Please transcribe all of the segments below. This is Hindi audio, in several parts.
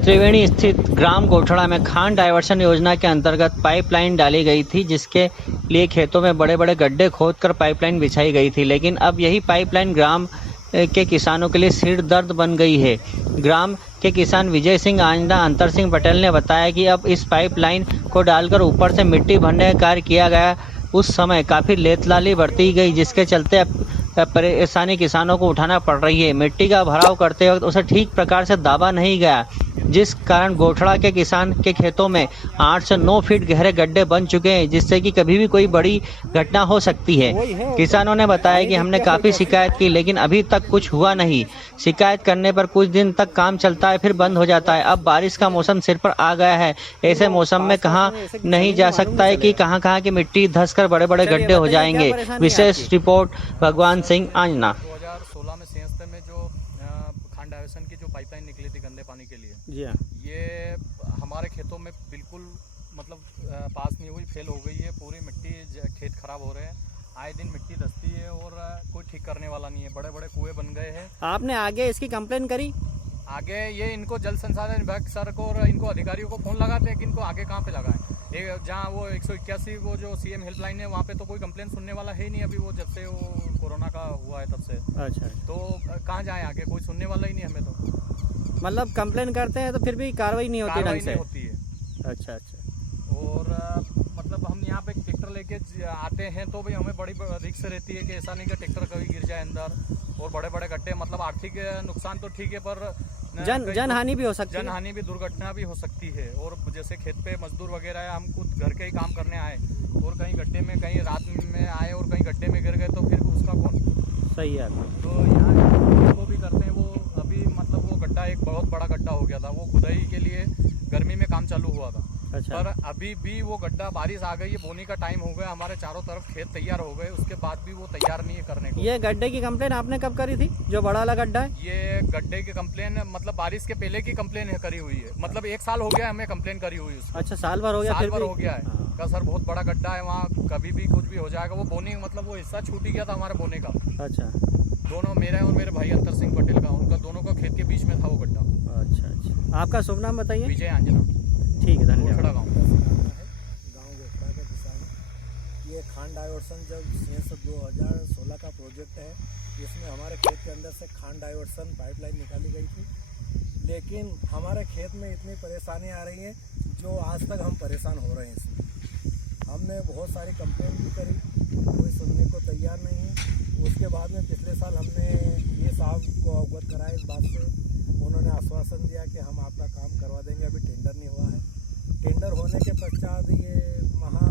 त्रिवेणी स्थित ग्राम गोठड़ा में खान डायवर्सन योजना के अंतर्गत पाइपलाइन डाली गई थी, जिसके लिए खेतों में बड़े बड़े गड्ढे खोदकर पाइपलाइन बिछाई गई थी। लेकिन अब यही पाइपलाइन ग्राम के किसानों के लिए सिर दर्द बन गई है। ग्राम के किसान विजय सिंह आंजना अंतर सिंह पटेल ने बताया कि अब इस पाइपलाइन को डालकर ऊपर से मिट्टी भरने का कार्य किया गया। उस समय काफ़ी लेतलाली बरती गई, जिसके चलते परेशानी किसानों को उठाना पड़ रही है। मिट्टी का भराव करते वक्त उसे ठीक प्रकार से दाबा नहीं गया, जिस कारण गोठड़ा के किसान के खेतों में 8 से 9 फीट गहरे गड्ढे बन चुके हैं, जिससे कि कभी भी कोई बड़ी घटना हो सकती है। किसानों ने बताया कि हमने काफ़ी शिकायत की, लेकिन अभी तक कुछ हुआ नहीं। शिकायत करने पर कुछ दिन तक काम चलता है, फिर बंद हो जाता है। अब बारिश का मौसम सिर पर आ गया है, ऐसे मौसम में कहाँ नहीं जा सकता है कि कहाँ की मिट्टी धंस कर बड़े बड़े गड्ढे हो जाएंगे। विशेष रिपोर्ट भगवान सिंह आंजना। 2016 में संयंत्र में जो खान डायवर्सन की जो पाइपलाइन निकली थी गंदे पानी के लिए, जी हाँ, ये हमारे खेतों में बिल्कुल मतलब पास नहीं हुई, फेल हो गई है। पूरी मिट्टी खेत खराब हो रहे हैं, आए दिन मिट्टी धंसती है और कोई ठीक करने वाला नहीं है। बड़े बड़े कुएं बन गए हैं। आपने आगे इसकी कंप्लेन करी? आगे ये इनको जल संसाधन विभाग सर को और इनको अधिकारियों को फोन लगाते हैं कि इनको आगे कहाँ पे लगाएं। जहाँ वो 181 वो जो सीएम हेल्पलाइन है वहाँ पे तो कोई कंप्लेन सुनने वाला है ही नहीं। अभी वो जब से वो कोरोना का हुआ है तब से। अच्छा, तो कहाँ जाए आगे, कोई सुनने वाला ही नहीं हमें तो। मतलब कंप्लेन करते हैं तो फिर भी कार्रवाई नहीं होती ढंग से? होती है। अच्छा। और मतलब हम यहाँ पे ट्रैक्टर लेके आते हैं तो भी हमें बड़ी रिस्क रहती है कि ऐसा नहीं कि ट्रैक्टर कभी गिर जाए अंदर और बड़े बड़े गड्ढे। मतलब आर्थिक नुकसान तो ठीक है, पर जन हानि भी हो सकती है। जन हानि भी, दुर्घटना भी हो सकती है। और जैसे खेत पे मजदूर वगैरह है, हम खुद घर के ही काम करने आए और कहीं गड्ढे में, कहीं रात में आए और कहीं गड्ढे में गिर गए तो फिर उसका कौन? सही है। तो यहाँ वो भी करते हैं। वो अभी मतलब वो गड्ढा एक बहुत बड़ा गड्ढा हो गया था, वो खुदाई के लिए गर्मी में काम चालू हुआ था। अच्छा। पर अभी भी वो गड्ढा, बारिश आ गई है, बोने का टाइम हो गया, हमारे चारों तरफ खेत तैयार हो गए, उसके बाद भी वो तैयार नहीं है करने को। ये गड्ढे की कंप्लेन आपने कब करी थी, जो बड़ा वाला गड्ढा है? ये गड्ढे की कंप्लेन मतलब बारिश के पहले की कंप्लेन करी हुई है। मतलब 1 साल हो गया हमें कंप्लेन करी हुई है। अच्छा, साल भर हो गया? साल भर हो गया है। का सर बहुत बड़ा गड्ढा है, वहाँ कभी भी कुछ भी हो जाएगा। वो बोने मतलब वो हिस्सा छूट गया था हमारे बोने का। अच्छा। दोनों, मेरा और मेरे भाई अंतर सिंह पटेल का, उनका दोनों का खेत के बीच में था वो गड्ढा। अच्छा। आपका शुभ नाम बताइए? विजय आंजना। ठीक है, धन्यवाद। गाँव गोठड़ा का किसान है। ये खान डायवर्सन जब संयंत्र 2016 का प्रोजेक्ट है, जिसमें हमारे खेत के अंदर से खान डायवर्सन पाइपलाइन निकाली गई थी। लेकिन हमारे खेत में इतनी परेशानी आ रही है जो आज तक हम परेशान हो रहे हैं इसमें। हमने बहुत सारी कंप्लेंट भी करी, कोई सुनने को तैयार नहीं है। उसके बाद में पिछले साल हमने ये साहब को अवगत कराया इस बात से। उन्होंने आश्वासन दिया कि हम आपका काम करवा देंगे। अभी टेंडर नहीं हुआ है। टेंडर होने के पश्चात ये महा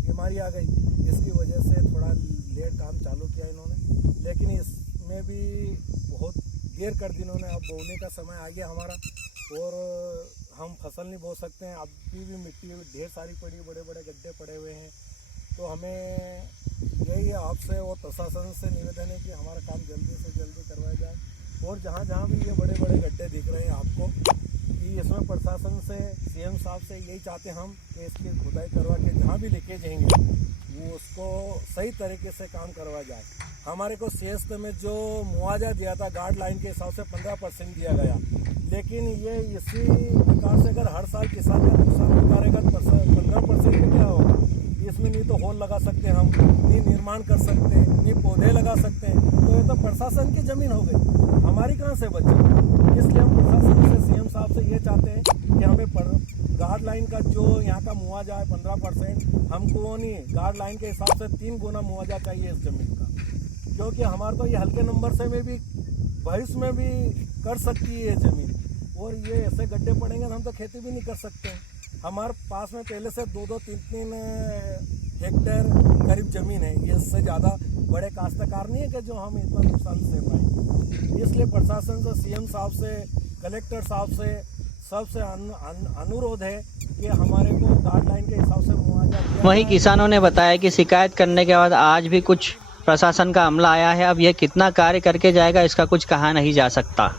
बीमारी आ गई, इसकी वजह से थोड़ा लेट काम चालू किया इन्होंने। लेकिन इसमें भी बहुत देर कर दी इन्होंने। अब बोने का समय आ गया हमारा और हम फसल नहीं बो सकते हैं। अभी भी मिट्टी ढेर सारी पड़ी, बड़े बड़े गड्ढे पड़े हुए हैं। तो हमें यही आपसे और प्रशासन से निवेदन है कि हमारा काम जल्दी से जल्दी करवाया जाए। और जहाँ जहाँ भी ये बड़े बड़े गड्ढे दिख रहे हैं आपको, कि इसमें प्रशासन से, सीएम साहब से यही चाहते हम कि इसकी खुदाई करवा के जहाँ भी लीकेज होंगे वो उसको सही तरीके से काम करवा जाए। हमारे को सीएस में जो मुआवजा दिया था गाइडलाइन के हिसाब से 15% दिया गया, लेकिन ये इसी प्रकार से अगर हर साल किसान का नुकसान उतारेगा तो 15% में क्या होगा? इसमें नहीं तो होल लगा सकते हम, नहीं निर्माण कर सकते, नहीं पौधे लगा सकते हैं। तो ये तो प्रशासन की ज़मीन हो गई, हमारी कहाँ से बचे? इसलिए हम प्रशासन से, सीएम साहब से ये चाहते हैं कि हमें गाइडलाइन का जो यहाँ का मुआवजा है 15%, हमको नहीं, गाइडलाइन के हिसाब से 3 गुना मुआवजा चाहिए इस ज़मीन का। क्योंकि हमारे तो ये हल्के नंबर से में भी भविष्य में भी कर सकती है ये ज़मीन। और ये ऐसे गड्ढे पड़ेंगे तो हम तो खेती भी नहीं कर सकते हैं। हमारे पास में पहले से 2-2, 3-3 हेक्टेयर करीब ज़मीन है। ये इससे ज़्यादा बड़े काश्तकार नहीं है कि जो हम इतना नुकसान से पाएंगे। इसलिए प्रशासन से, सीएम साहब से, कलेक्टर साहब से, सबसे अनुरोध है कि हमारे को गाइडलाइन के हिसाब से मुआवजा। वहीं किसानों ने बताया कि शिकायत करने के बाद आज भी कुछ प्रशासन का अमला आया है। अब यह कितना कार्य करके जाएगा इसका कुछ कहा नहीं जा सकता।